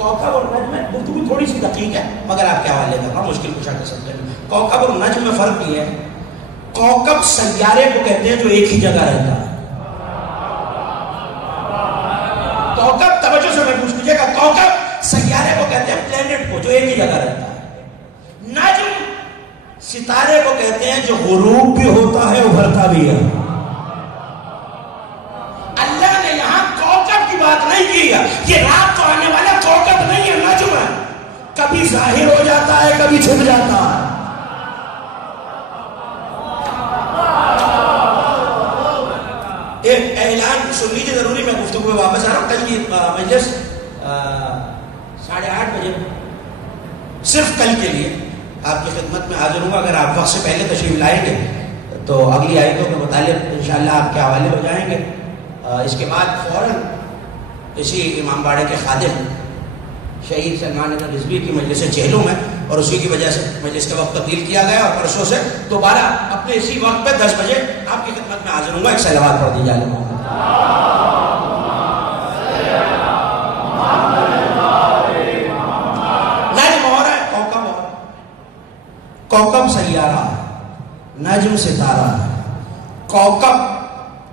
کوكب اور نجم میں گفتگو تھوڑی سی دقیق ہے مگر آپ کے حوالے کر رہا ہوں مشکل کچھ آگے سمجھنے میں. کوكب اور نجم میں فرق یہ ہے, کوكب سیارے کو کہتے ہیں جو ایک ہی جگہ رہتا ہے. کوكب, توجہ سے میں پوچھ لیجیے گا, کوكب سیارے کو کہتے ہیں پلینٹ کو جو ایک ہی جگہ رہتا ہے. نجم ستارے کو کہتے ہیں جو غروب بھی ہوتا ہے ابھرتا بھی ہے. اللہ نے یہاں کوكب کی بات نہیں کی ہے, یہ رات کو آنے والا کوكب نہیں ہے, نجم ہے. کبھی ظاہر ہو جاتا ہے کبھی چھپ جاتا ہے. ایک اعلان سن لیجیے ضروری, میں گفتگو میں واپس آ رہا ہوں. کل کی مجلس 8:30 بجے صرف کل کے لیے آپ کی خدمت میں حاضر ہوں. اگر آپ وقت سے پہلے تشریف لائیں گے تو اگلی آیتوں کے متعلق انشاءاللہ آپ کے حوالے ہو جائیں گے. اس کے بعد فوراً اسی امام باڑے کے خادم شہید سلمان رضوی کی مجلس چہلوں میں, اور اسی کی وجہ سے مجلس کا وقت تبدیل کیا گیا, اور پرسوں سے دوبارہ اپنے اسی وقت پہ 10 بجے آپ کی خدمت میں حاضر ہوں گا. ایک صلوات پڑھ دیجیے محمد. کوكب سیارہ, نجم ستارہ. کوكب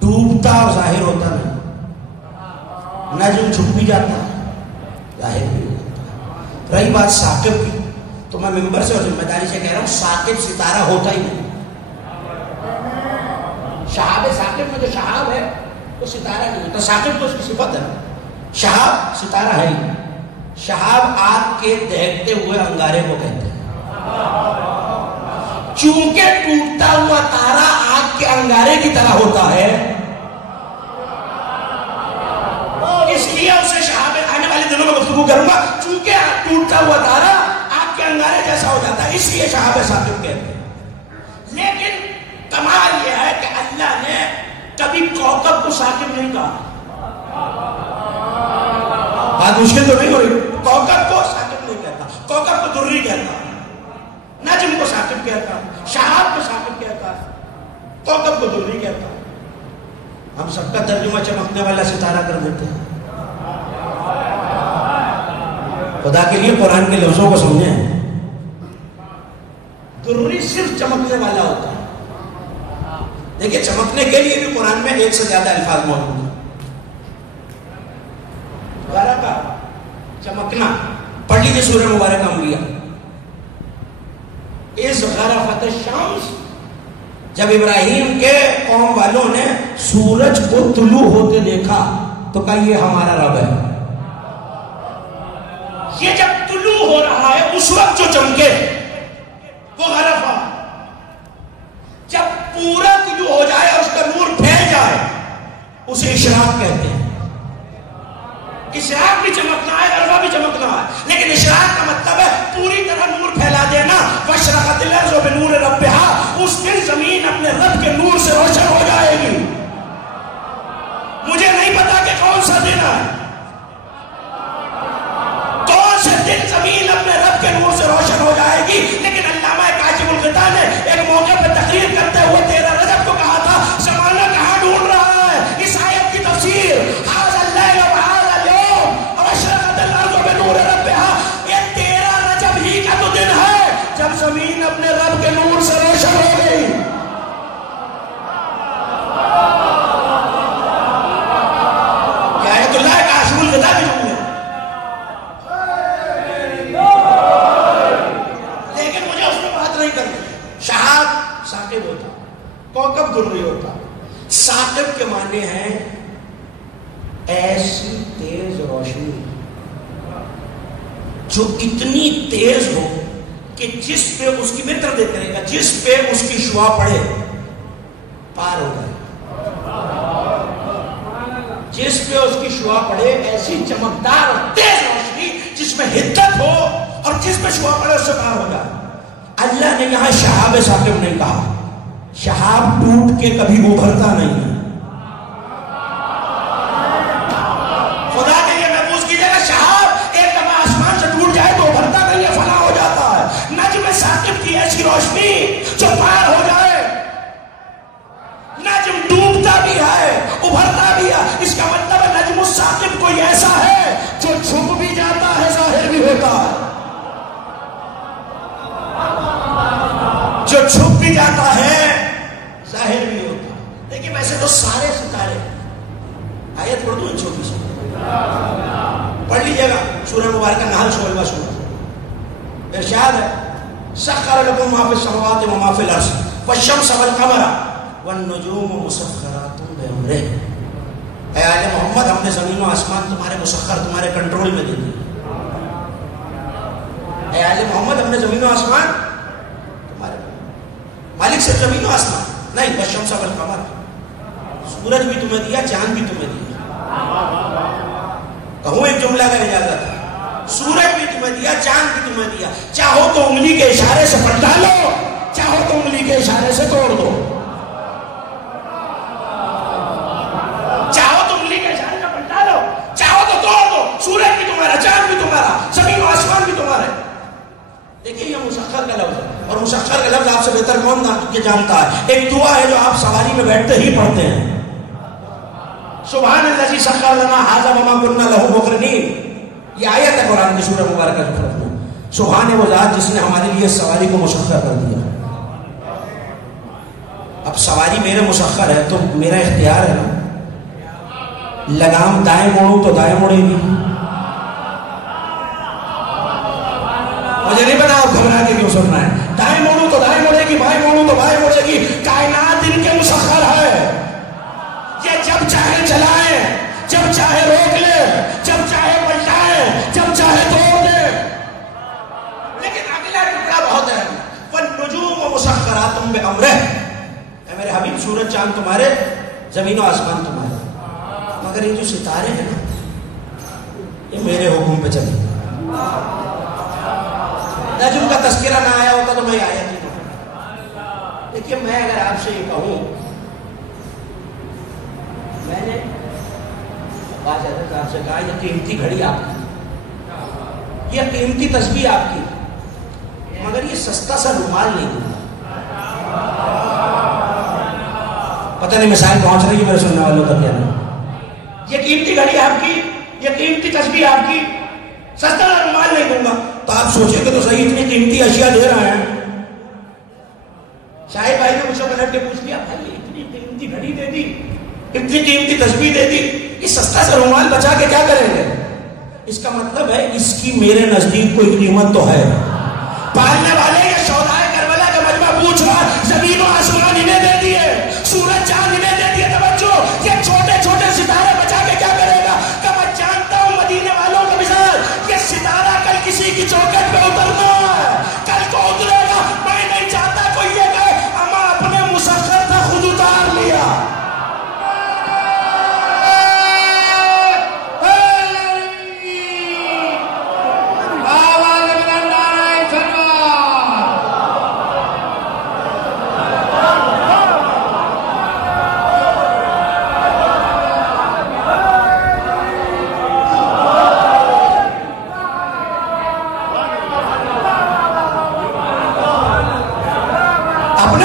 ڈوبتا اور ظاہر ہوتا نہیں, نجم چھپ بھی جاتا ظاہر بھی ہو جاتا. رہی بات ثاقب کی, تو میں ممبر سے اور ذمہ داری سے کہہ رہا ہوں, ثاقب ستارہ ہوتا ہی نہیں. شہاب ثاقب میں جو شہاب ہے وہ ستارہ نہیں ہوتا. ثاقب تو اس کی صفت ہے, شہاب ستارہ ہے ہی. شہاب آگ کے دہکتے ہوئے انگارے کو کہتے ہیں. چونکہ ٹوٹتا ہوا تارا آگ کے انگارے کی طرح ہوتا ہے, اس لیے اسے شہاب, آنے والے دنوں میں گفتگو کروں گا, چونکہ ٹوٹتا ہوا تارا آگ کے انگارے جیسا ہو جاتا ہے, اس لیے شہاب ثاقب کہتے ہیں. لیکن کمال یہ ہے کہ اللہ نے کبھی کوكب کو ثاقب نہیں کہا. بات مشکل تو نہیں ہو رہی. کوكب کو ثاقب نہیں کہتا, کوكب کو دری کہتا, نجم کو ثاقب کہتا, شہاب کو ثاقب کہتا, کوكب کو دری کہتا. ہم سب کا ترجمہ چمکنے والا ستارہ کر دیتے ہیں. خدا کے لیے قرآن کے لفظوں کو سمجھیں. دری صرف چمکنے والا ہوتا ہے. دیکھیں چمکنے کے لیے بھی قرآن میں ایک سے زیادہ الفاظ موجود ہیں. غرقہ, چمکنا, پڑھ لیجیے سورہ مبارکہ انبیاء. اس غرفت الشمس, جب ابراہیم کے قوم والوں نے سورج کو طلوع ہوتے دیکھا تو کہا یہ ہمارا رب ہے. یہ جب طلوع ہو رہا ہے اس وقت جو چمکے وہ غرفہ. جب پورا طلوع ہو جائے اور اس کا نور پھیل جائے اسے اشراق کہتے ہیں. اشراق بھی چمکنا ہے, غرفہ بھی چمکنا ہے, لیکن اشراق کا مطلب ہے پوری طرح نور پھیلا دینا. وَأَشْرَقَتِ الْأَرْضُ بِنُورِ رَبِّهَا, اس دن زمین اپنے رب کے نور سے روشن ہو جائے گی. مجھے نہیں پتا کہ کون سا دن ہے, کون سے دن زمین اپنے رب کے نور سے روشن ہو جائے گی, لیکن علامہ کاشف الغطا نے ایک موقع پہ تقریر کرتے ہوئے 13 رجب کو کہا تھا زمانہ کہاں ڈھونڈ رہا ہے. اس آیت کی تفسیر هَذَا اللَّيْلُ وَهَذَا الْيَوْمُ وَأَشْرَقَتِ الْأَرْضُ بِنُورِ رَبِّهَا, یہ 13 رجب ہی کا تو دن ہے جب زمین اپنے رب کے نور سے روشن ہو گئی. کیا آیت اللہ کاشف الغطا کی جملے, لیکن مجھے اس میں بات نہیں کرنی. شہاب ثاقب ہوتا, کوكب دری ہوتا. ثاقب کے معنی ہیں ایسی تیز روشنی جو اتنی تیز ہو کہ جس پہ اس کی, میری طرف دیکھ رہے گا, جس پہ اس کی شعاع پڑے پار ہو جائے. جس پہ اس کی شعاع پڑے ایسی چمکدار اور تیز روشنی جس میں حدت ہو اور جس پہ شعاع پڑے اس سے پار ہو جائے. اللہ نے یہاں شہاب ثاقب نہیں کہا. شہاب ٹوٹ کے کبھی ابھرتا نہیں ہے. خدا کے لیے محفوظ کیجیے گا, شہاب ایک دفعہ آسمان سے ٹوٹ جائے تو ابھرتا نہیں ہے, فنا ہو جاتا ہے. نجم ثاقب کی ایسی روشنی جو پار ہو جائے, نجم ڈوبتا بھی ہے ابھرتا بھی ہے. اس کا مطلب ہے نجم الثاقب کوئی ایسا ہے جو چھپ بھی جاتا ہے ہوتا ہے، جو چھپ بھی جاتا ہے ظاہر بھی ہوتا ہے. لیکن ویسے تو سارے ستارے، آیت پڑھ دوں چھوٹی سی، پڑھ لیجیے گا، سورہ مبارکہ نحل 16واں سورہ. ارشاد ہے سخر لکم ما فی السماوات و ما فی الارض والشمس والقمر والنجوم مسخرات بامرہ. اے آل محمد، ہم نے زمین و آسمان تمہارے مسخر، تمہارے کنٹرول میں دے دیے. اے آل محمد، ہم نے زمین و آسمان تمہارے مالک سے، زمین و آسمان نہیں، والشمس والقمر، سورج بھی تمہیں دیا، چاند بھی تمہیں دیا. کہوں ایک جملہ اگر اجازت ہے، سورج بھی تمہیں دیا، چاند بھی تمہیں دیا. چاہو تو انگلی کے اشارے سے پلٹا لو، چاہو تو انگلی کے اشارے سے توڑ دو. چاہو تو انگلی کے اشارے سے پلٹا لو، چاہو تو توڑ دو. سورج بھی تمہارا، چاند بھی تمہارا، زمین و آسمان بھی تمہارا. دیکھیں یہ مسخر کا لفظ ہے، اور مسخر کا لفظ آپ سے بہتر کون جانتا ہے؟ ایک دعا ہے جو آپ سواری میں بیٹھتے ہی پڑھتے ہیں، سبحان الذی سخر لنا ھذا وما كنا له مقرنین. یہ آیت ہے قرآن کی سورہ مبارکہ کی طرف میں. سبحان وہ ذات جس نے ہمارے لیے سواری کو مسخر کر دیا. اب سواری میرے مسخر ہے تو میرا اختیار ہے نا. لگام دائیں موڑوں تو دائیں مڑے گی. مجھے نہیں پتا آپ گھبرا کے کیوں سننا ہے. دائیں موڑوں تو دائیں مڑے گی، بائیں موڑوں تو بائیں مڑے گی. کائنات ان کے مسخر ہے. یہ جب چاہے چلائیں، جب چاہے روک لے، جب چاہے پلٹائیں، جب چاہے توڑ دے. لیکن اگلا ٹکڑا بہت ہے، والنجوم مسخرات بامرہ. اے میرے حبیب، سورج چاند تمہارے، زمین و آسمان تمہارے، مگر یہ جو ستارے ہیں نا، یہ میرے حکم پہ چلے. نجم کا تذکرہ نہ آیا ہوتا تو میں آیا نہیں. دیکھیے میں اگر آپ سے یہ کہوں، میں نے بات حضرت آپ سے کہا یہ قیمتی گھڑی آپ کی، یہ قیمتی تسبیح آپ کی، مگر یہ سستا سا رومال نہیں دوں. پتہ نہیں مثال پہنچ رہی ہے میرے سننے والوں کا کیا نہیں. یہ قیمتی گھڑی آپ کی، یہ قیمتی تسبیح آپ کی، سستا سا رومال نہیں دوں گا. تو آپ سوچیں کہ تو صحیح اتنی قیمتی اشیاء دے رہے ہیں. شاہد بھائی نے مجھ سے پلٹ کے پوچھ لیا، بھائی اتنی قیمتی گھڑی دے دی، اتنی قیمتی تسبیح دے دی، یہ سستا سا رومال بچا کے کیا کریں گے؟ اس کا مطلب ہے اس کی میرے نزدیک کوئی قیمت تو ہے. پالنے والے یہ شہدائے کربلا کا مجمع پوچھ رہا، زمین و آسمان انہیں دے دیے، سورج چاند انہیں دے دیے. توجہ، یہ چھوٹے چھوٹے ستارے بچا کے کیا کرے گا؟ کہ میں جانتا ہوں مدینے والوں کا مثال، یہ ستارہ کل کسی کی چوکٹ پہ اترنا ہے، کل کو اترے گا. میں نہیں چاہتا کوئی یہ کہے اما اپنے مسخر تھا خود اتار لیا.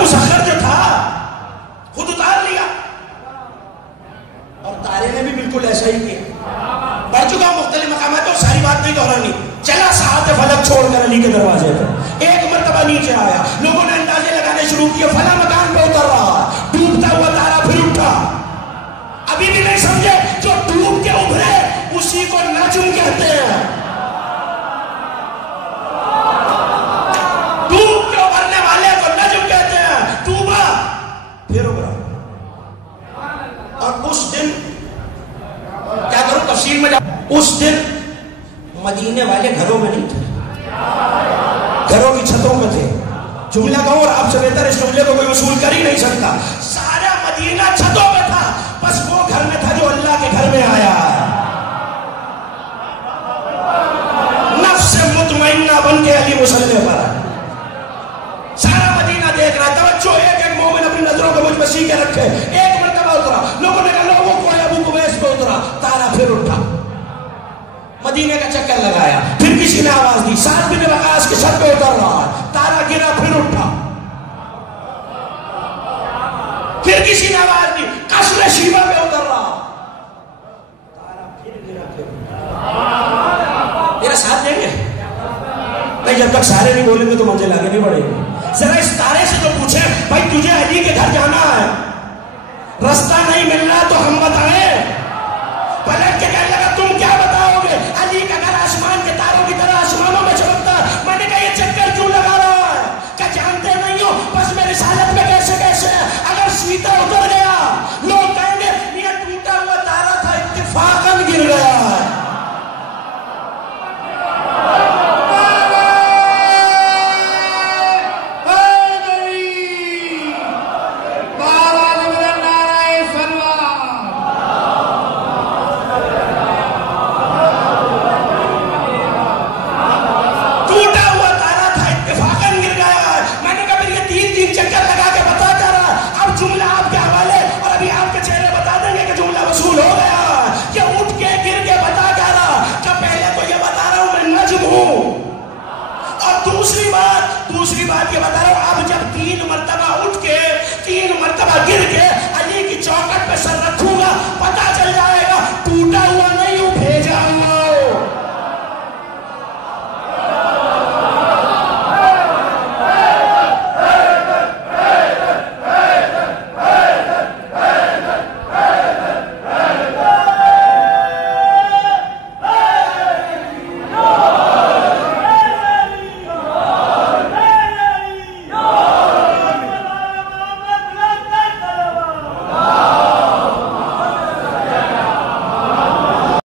مسخر جو تھا خود اتار لیا. اور تارے نے بھی بالکل ایسا ہی کیا. پڑھ چکا ہوں مختلف مقامات اور ساری بات نہیں دہرانی. چلا ساعت فلک چھوڑ کر علی کے دروازے پہ، ایک مرتبہ نیچے آیا، لوگوں نے اندازے لگانے شروع کیے، فلاں مکان پہ اتر رہا، ڈوبتا ہوا تارا پھر اٹھا. ابھی بھی نہیں سمجھے جو ڈوب کے ابھرے اسی کو نجم کہتے ہیں. ڈوب کے ابھرنے والے کو نجم کہتے ہیں. ڈوبا پھر ابھرا. اور اس دن کیا کروں تفصیل میں جا، اس دن مدینے والے گھروں میں نہیں تھے، گھروں کی چھتوں میں تھے. جملہ کہوں اور آپ سے بہتر اس جملے کو کوئی وصول کر ہی نہیں سکتا. سارا مدینہ چھتوں میں تھا، بس وہ گھر میں تھا جو اللہ کے گھر میں آیا ہے. نفس مطمئنہ بن کے علی مسلح پر. سارا مدینہ دیکھ رہا. توجہ، ایک ایک مومن اپنی نظروں کو مجھ مسیح کے رکھے. ایک مرتبہ اترا، لوگوں نے کہا لوگوں کو ابو قبیس پہ اترا، تارا پھر اٹھا. مدینے کا چکر لگایا، پھر کسی نے آواز دی، سعد بن وقاص کی چھت پہ اتر رہا ہے، تارا گرا پھر اٹھا. پھر کسی نے آواز دی، قصر شیبہ پہ اتر رہا، تارا پھر گرا پھر اٹھا. میرا ساتھ دیں گے؟ نہیں، جب تک سارے نہیں بولیں گے تو منزل آگے نہیں بڑھے گی. ذرا اس تارے سے تو پوچھے بھائی تجھے علی کے گھر جانا ہے، رستہ نہیں مل رہا تو ہم بتائیں. پلٹ کے کہنے لگا تم کیا بتاؤ گے؟ علی کا گھر آسمان کے تاروں کی طرح آسمانوں میں چمکتا. میں نے کہا یہ چکر کیوں لگا رہا ہے؟ کہ جانتے نہیں ہو بس میں رسالت میں کیسے کیسے اگر سیتا اتر گیا لوگ کہیں گے یہ ٹوٹا ہوا تارا تھا اتفاقاً گر گیا ہے. دوسری بات یہ بتا رہا ہوں، اب جب 3 مرتبہ اٹھ کے 3 مرتبہ